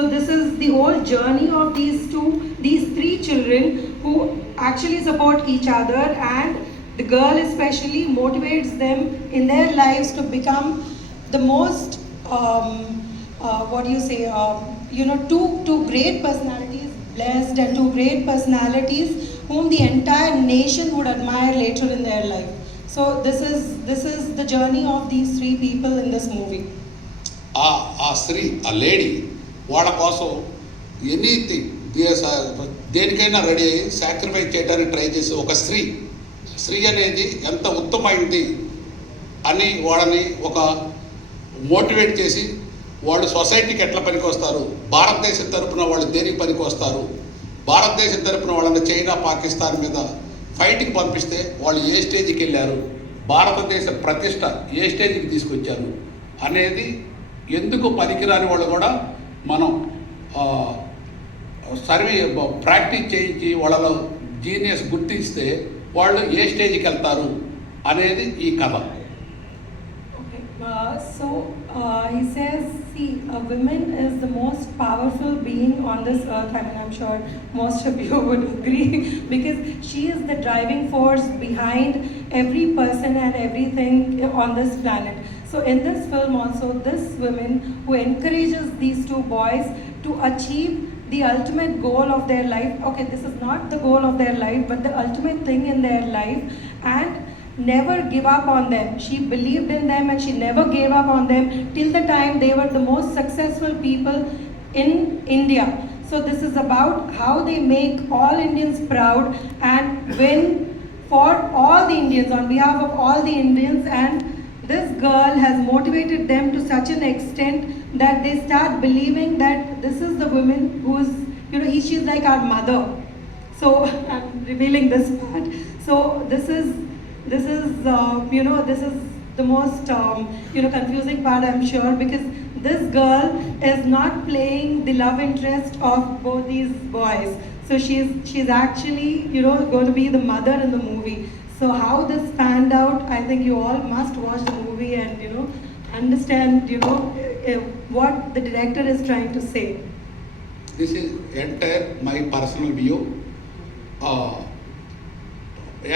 So this is the whole journey of these three children who actually support each other, and the girl especially motivates them in their lives to become the most, what do you say, two great personalities, blessed, and two great personalities whom the entire nation would admire later in their life. So this is the journey of these three people in this movie. ఆ స్త్రీ, ఆ lady వాళ్ళ కోసం anything దేనికైనా ready అయ్యి sacrifice చేయడానికి try చేసే ఒక స్త్రీ అనేది ఎంత ఉత్తమైంది అని వాళ్ళని ఒక మోటివేట్ చేసి వాళ్ళు సొసైటీకి ఎట్లా పనికి వస్తారు, భారతదేశం తరపున వాళ్ళు దేనికి పనికి వస్తారు, భారతదేశం తరపున వాళ్ళని చైనా పాకిస్తాన్ మీద ఫైట్కి పంపిస్తే వాళ్ళు ఏ స్టేజ్కి వెళ్ళారు, భారతదేశ ప్రతిష్ట ఏ స్టేజ్కి తీసుకొచ్చారు అనేది, ఎందుకు పనికిరాని వాళ్ళు కూడా మనం సర్వే ప్రాక్టీస్ చేయించి వాళ్ళలో జీనియస్ గుర్తిస్తే వాళ్ళు ఏ స్టేజ్కి వెళ్తారు అనేది ఈ కథ. He says, see, a woman is the most powerful being on this earth. I mean, I'm sure most of you would agree because she is the driving force behind every person and everything on this planet. So in this film also, this woman who encourages these two boys to achieve the ultimate goal of their life. Okay, this is not the goal of their life, but the ultimate thing in their life, and never give up on them. She believed in them and she never gave up on them till the time they were the most successful people in India. So this is about how they make all Indians proud and win for all the Indians, on behalf of all the Indians. And this girl has motivated them to such an extent that they start believing that this is the woman who's, she's like our mother. So I'm revealing this part. So this is this is the most confusing part, I'm sure, because this girl is not playing the love interest of both these boys. So she's actually going to be the mother in the movie. So how this panned out, I think you all must watch the movie and understand what the director is trying to say. This is entire my personal view.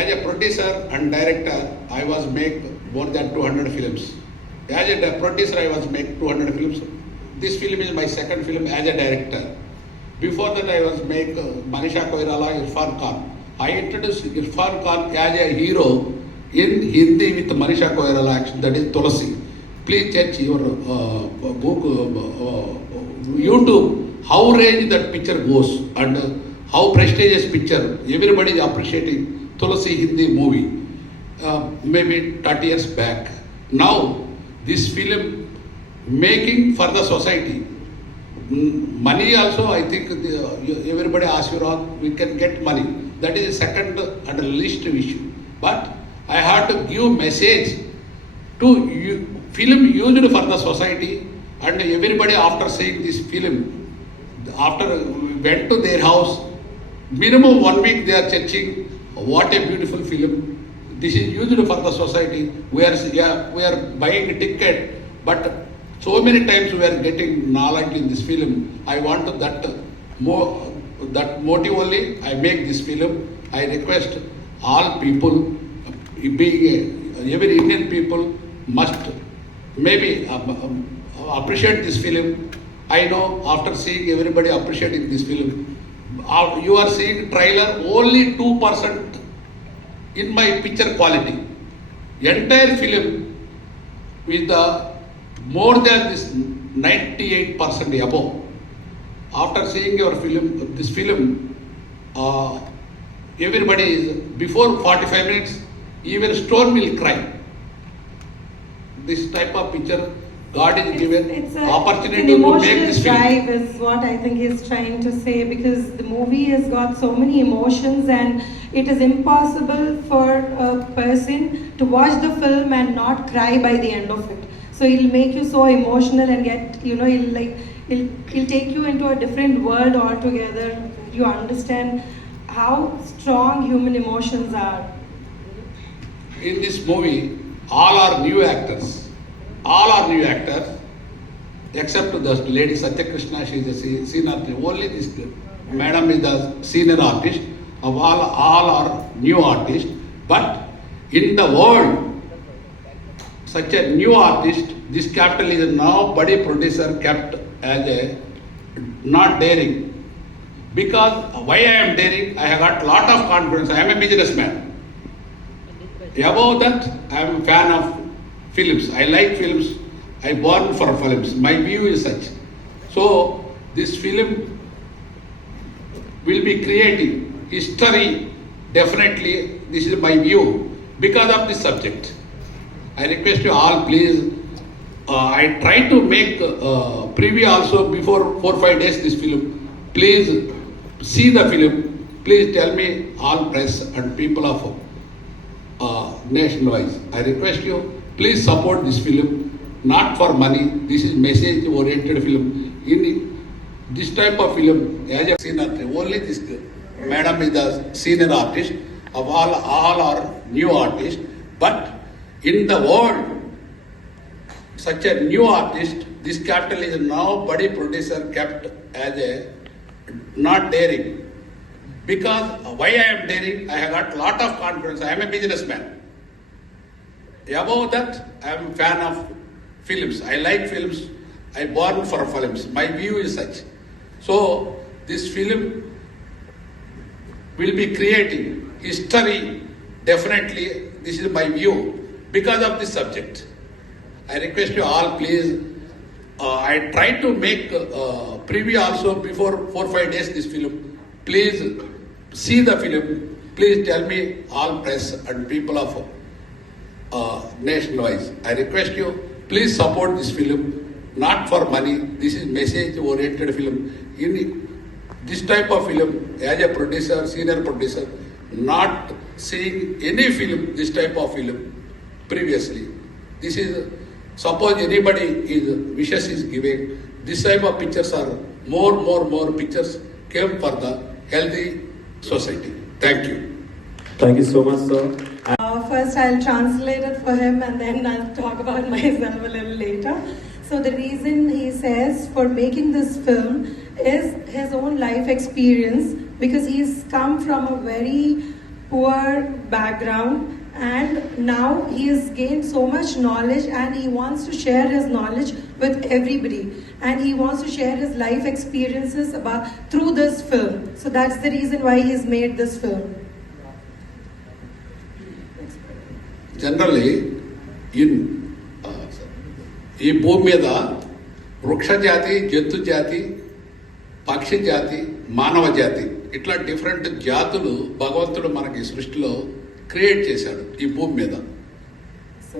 As a producer and director, I was make more than 200 films. As a producer, I was make 200 films. This film is my second film as a director. Before that, I was make Manisha Koirala, Irfan Khan. I introduced Irfan Khan as a hero in Hindi with Manisha Koirala action, that is Tulasi. Please check your book, YouTube, how range that picture goes and how prestigious picture. Everybody is appreciating Tulasi Hindi movie, maybe 30 years back. Now, this film making for the society. Money also, I think everybody asks you wrong, we can get money. That is the second and least issue. But I have to give message to film used for the society, and everybody after seeing this film, after went to their house, minimum 1 week they are checking. What a beautiful film. This is used for the society. We are buying a ticket, but so many times we are getting knowledge in this film. I want that motive only I make this film. I request all people, every Indian people must maybe appreciate this film. I know after seeing everybody appreciating this film, you are seeing trailer only 2% in my picture quality. Entire film with more than this 98% above. After seeing your film, this film, everybody is before 45 minutes, even stone will cry. This type of picture God is given opportunity to make this film. Drive is what I think he's trying to say, because the movie has got so many emotions and it is impossible for a person to watch the film and not cry by the end of it. So it'll make you so emotional and get, he'll take you into a different world altogether. You understand how strong human emotions are. In this movie, all are new actors. except the lady Satya Krishna, she is a senior artist. Only this madam is the senior artist. Of all are new artists. But in the world, such a new artist, this capital is nobody producer kept as a not daring. Because why I am daring, I have got lot of confidence. I am a businessman. Above that, I am a fan of films. I like films. I born for films. My view is such. So this film will be creating history. Definitely, this is my view because of this subject. I request you all, please. I try to make preview also before 4-5 days this film. Please see the film. Please tell me all press and people of nation-wise. I request you, please support this film. Not for money. This is message-oriented film. In this type of film, as a senior artist, only this madam is the senior artist. Of all are new artists. But in the world, such a new artist, this capital is nobody producer kept as a not daring. Because why I am daring, I have got lot of confidence. I am a businessman. Above that, I am a fan of films. I like films. I born for films. My view is such. So this film will be creating history. Definitely, this is my view because of this subject. I request you all, please. I try to make preview also before 4-5 days this film. Please see the film. Please tell me all press and people of nation-wise. I request you, please support this film. Not for money. This is message-oriented film. In this type of film, as a producer, senior producer, not seeing any film, this type of film previously. This is, suppose anybody is wishes is giving, this type of pictures are more pictures came for the healthy society. Thank you. Thank you so much, sir. First, I'll translate it for him and then I'll talk about myself a little later. So the reason he says for making this film is his own life experience, because he's come from a very poor background and now he has gained so much knowledge and he wants to share his knowledge with everybody, and he wants to share his life experiences through this film. So that's the reason why he's made this film. Generally, in ఈ భూమి మీద వృక్ష జాతి, జంతు జాతి, పక్షి జాతి, మానవ జాతి, ఇట్లా డిఫరెంట్ జాతులు భగవంతుడు మనకి సృష్టిలో క్రియేట్ చేశాడు ఈ భూమి మీద. So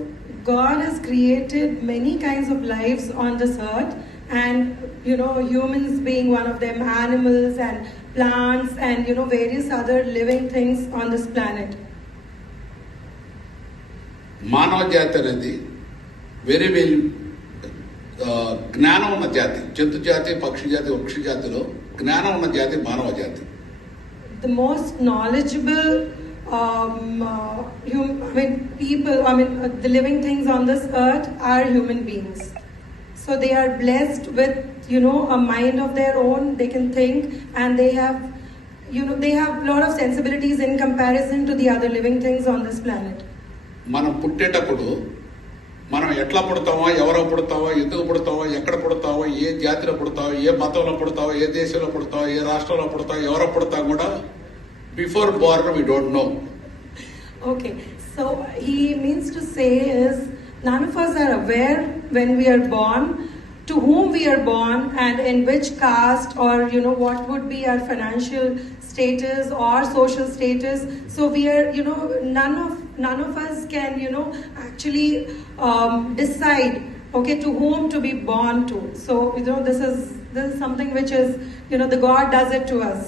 God has created many kinds of lives on this earth, and humans being one of them, animals and plants and various other living things on this planet. మానవ జాతి అనేది వెరీ వెల్ జ్ఞానం ఉన్న జాతి. జంతు జాతి, పక్షి జాతి, వృక్ష జాతిలో జ్ఞానం ఉన్న జాతి మానవ జాతి. The most knowledgeable people, the living things on this earth are human beings. So they are blessed with a mind of their own. They can think, and they have a lot of sensibilities in comparison to the other living things on this planet. మనం పుట్టేటప్పుడు మనం ఎట్లా పుడతామో, ఎవరో పుడతావో, ఎందుకు పుడతావో, ఎక్కడ పుడతావో, ఏ జాతిలో పుడతావో, ఏ మతంలో పుడతావో, ఏ దేశంలో పుడతావో, ఏ రాష్ట్రంలో పుడతావో, ఎవరో పుడతాం కూడా before born we don't know. Okay, so he means to say is none of us are aware when we are born to whom we are born and in which caste or what would be our financial status or social status. So we are none of us can actually decide to whom to be born to. So this is something which is the God does it to us.